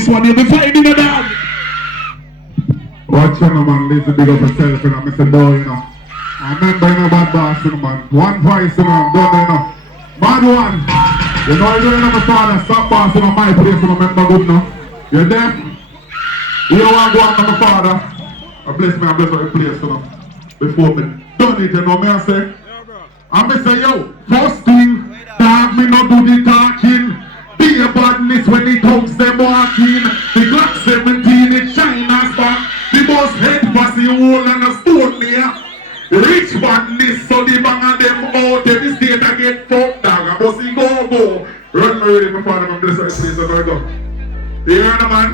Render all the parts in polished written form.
this one, you'll be finding a dog. Watch out, man. This is big up yourself, you know. Mr. Doe, you know. I remember, you know, bad boss, you know, man. One voice, you know, done, you know. Mad one. You know, you know, my father, stop boss, you know, my place, you know, remember good, no? You're deaf. You don't want to go on to my father. I bless my place, you know. Before me. Done it, you know, me I say. I me say, yo, first thing, dog, me not do the talking. Be a badness when the tongues them walking. The Glock 17, it shine as back. The boss head was the hole and a stone there. Rich badness, so the bang of them out. Every state I get fucked, dog. I must see go. Run me ready, my father, my blessed place, and I go. You hear that, man?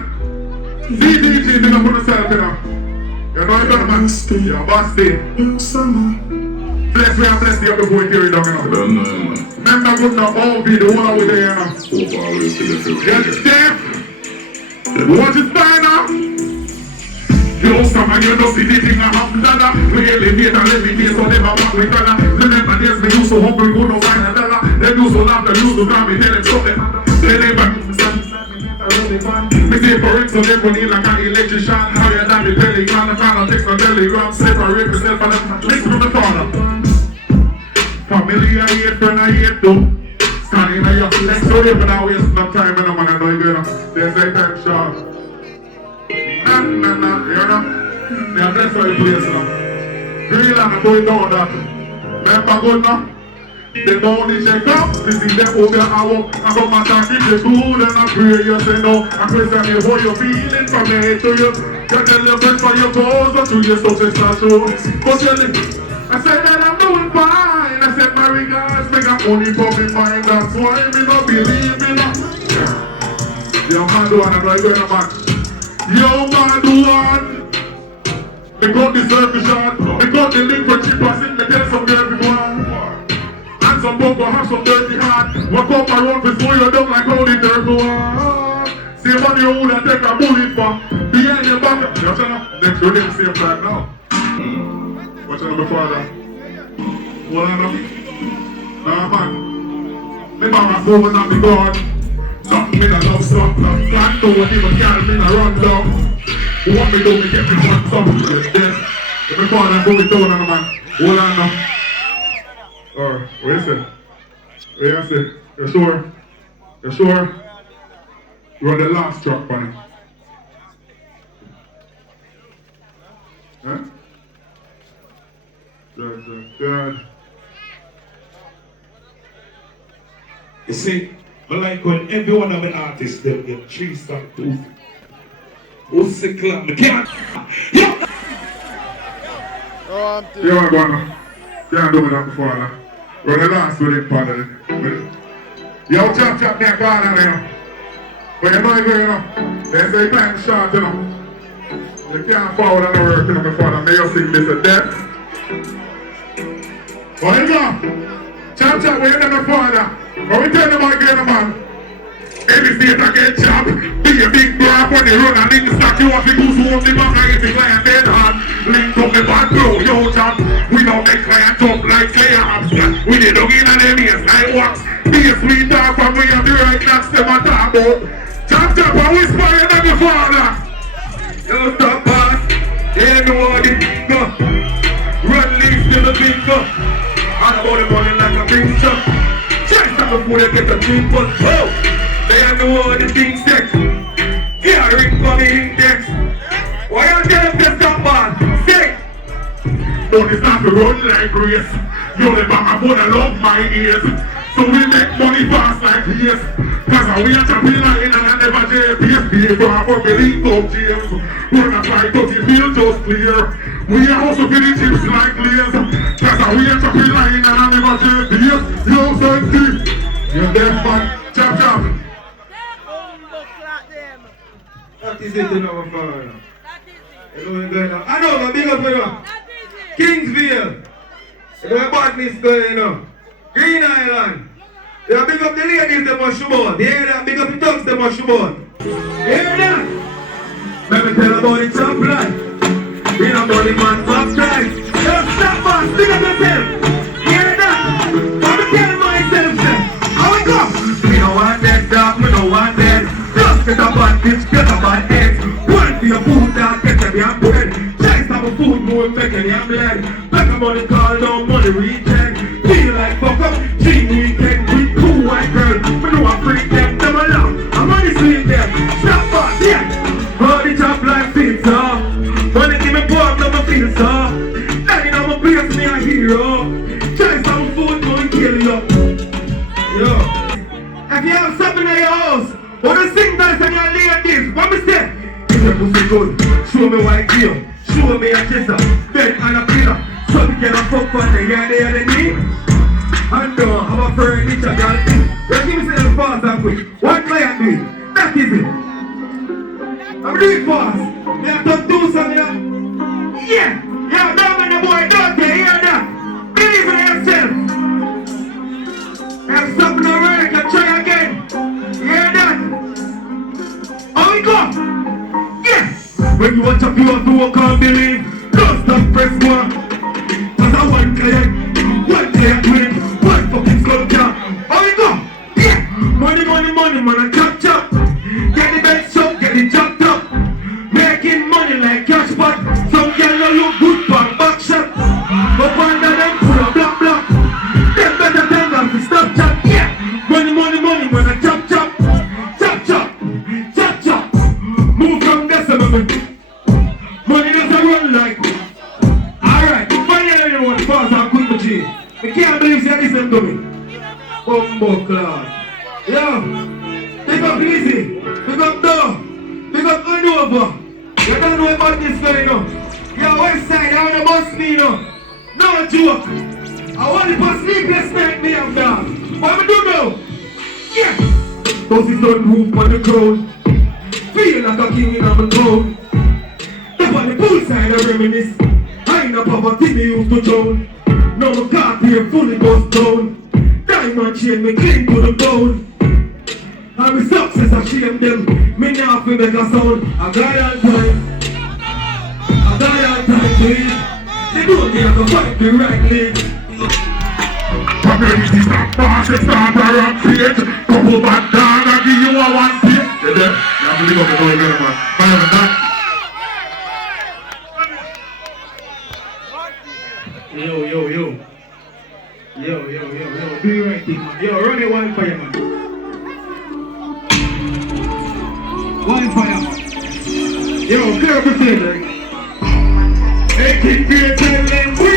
See, you know, put yourself, you know. You know, you know, man. You're busted. Bless me and bless you before we carry down, you know. Remember, good now, all be the one over there, you know. You're deaf. What is fine now? You some and you don't see the thing I have done. We elevate and levitate, so never walk with color. Remember days we used to hungry, go no find a dollar. They used to laugh, they used to come, we tell them something. They never me say for it, so they need like an electrician. Higher than the telegram, I can't text a telegram. Separate myself and them. Listen to the father. Family I hate, friend I hate too. Standing in your flex, so they but I waste no time when I'm on a know you know. There's a time short. Nah, you know. They are blessed for the place now. Real and I'm going down that. Remember good now? They don't need check up, we see them over our I got my time, if you good and I pray you say no. I pray that you hold your feelings from me to you. You tell your friends for your cause or to your success not true. But tell it, I said that I'm doing fine. I said my regards, make a money from me mind. That's why me not believe me not. Yo man do one, I'm like going man. Yo man do one. They got the service shot, they got the link for cheap passing, they tell some everyone. And some folk will have some dirty heart. Walk up around before you don't like how the dirt go on. Same on your own and take a bullet for. Behind your back. You know, next to them same time now. Watch out before that. Hold on up. Nah man. Me mama over not be gone. Something me no love stuff. Can't do what even can me no run down. What me do me get me one something. Yes. If me fall and go it down on the man. Hold on now. Or, what is it? What you say? You sure? You sure? You are the last truck, buddy. Huh? Good. You see, I like when every one of the artists, they get 3 star tooth. Who's the club? Can't. Yeah! Oh, I'm doing. Can't do that before now. We're the last with it, part of it. Yo, chop, me a call on there. But you know, you know, they say time short, you know. You can't forward on the work, you know, before that. May you sing this a death. But you go. Chop, we ain't never father. But we tell them about getting man. Any state I get chopped, be a big grab when they run and link stack. You want to go home, the back and get the client dead hard. Link up the bad bro, yo chop. We don't make client jump like Slayer abs. We did dog in and them ears like wax. Be a sweet dog from we have the right knocks them a talk about. Chop, and whisper you know your father. Yo stop pass, ain't no one in go. Run links to the finger. All about the money like a big shot. Try to before they get a drink but oh. They know all the things sex. Yeah, ring for the index. Why you tell them to stop man? Say! Don't it's not to run like race. You the back of phone and love my ears. So we make money fast like years. Cause we are champion line and I never JPS. People are for me link up James. We're not like to the field just clear. We are also for the chips like layers. Cause we are champion line and I never JPS. Yo, son, you're deaf man. Chop. That is it, you know, my father. You know what's going on? I know, man, big up, you know. Kingsville. You know, badness going, you know. Green Island. You know, big up the ladies, they must show on. You hear that? Big up the thugs, they must show on. You hear that? Let me tell about the top line. We don't know the man top price. Just stop, man. Stick up yourself. You hear that? Let me tell myself, say. How we go? We don't want that dog, we don't want that. Just get a bad bitch, in your house. Wanna sing dance and you're ladies. What me say? If your pussy good, show me white gear. Show me a chaser, bed and a pillar. So we can fuck on the yard they are the need. And I'm a furniture girl. Let's give me say them fast and quick. One client do it. That is it. I'm doing it fast. Me have to do something. Yeah. Yeah, don't make the boy don't you hear that? Believe in yourself. And stop the work and try again. You hear that? How we go? Yes. When you watch a few of you can't believe. Don't stop press one. Cause I one client with one fucking sculpture. How we go? Yeah. Money, man, I chop chop. Get the bed shop, get it chopped up. Making money like cash pot. Some girl no look good for back shot. But under them full of black block. Them better than them to stop chat. Yeah. Money, man, I chop chop. Chop chop. Move from there, some of it. Money doesn't run like. Alright, finally one fast and quick with you. I can't believe you listen to me. Bumbo class. Yo. Pick up easy, pick up down, pick up Unova. You don't know about this guy, you know. Yo, west side, I want to bust me, you know. No joke. I want to bust sleepless night, me and dog. What am I do now? Yeah. Buses don't move on the crowd. Feel like a king in my town. Up on the poolside, I reminisce. I ain't a poverty, me used to drown. Now my car here fully goes down. Diamond chain, me clean to the bone. I'm a success, I shame them. Me now fi make a sound. I got all time. I got all time to eat. They don't me, I can fight the right league. Community stop boss, it's not a rock page. Couple back down, I give you a one page. You there? You have to leave up the door again, man. Fire with that. Yo. Do your right thing, man. Yo, run it wildfire, man. Wildfire. Yo, clear up the field, like. 18 years, tell them we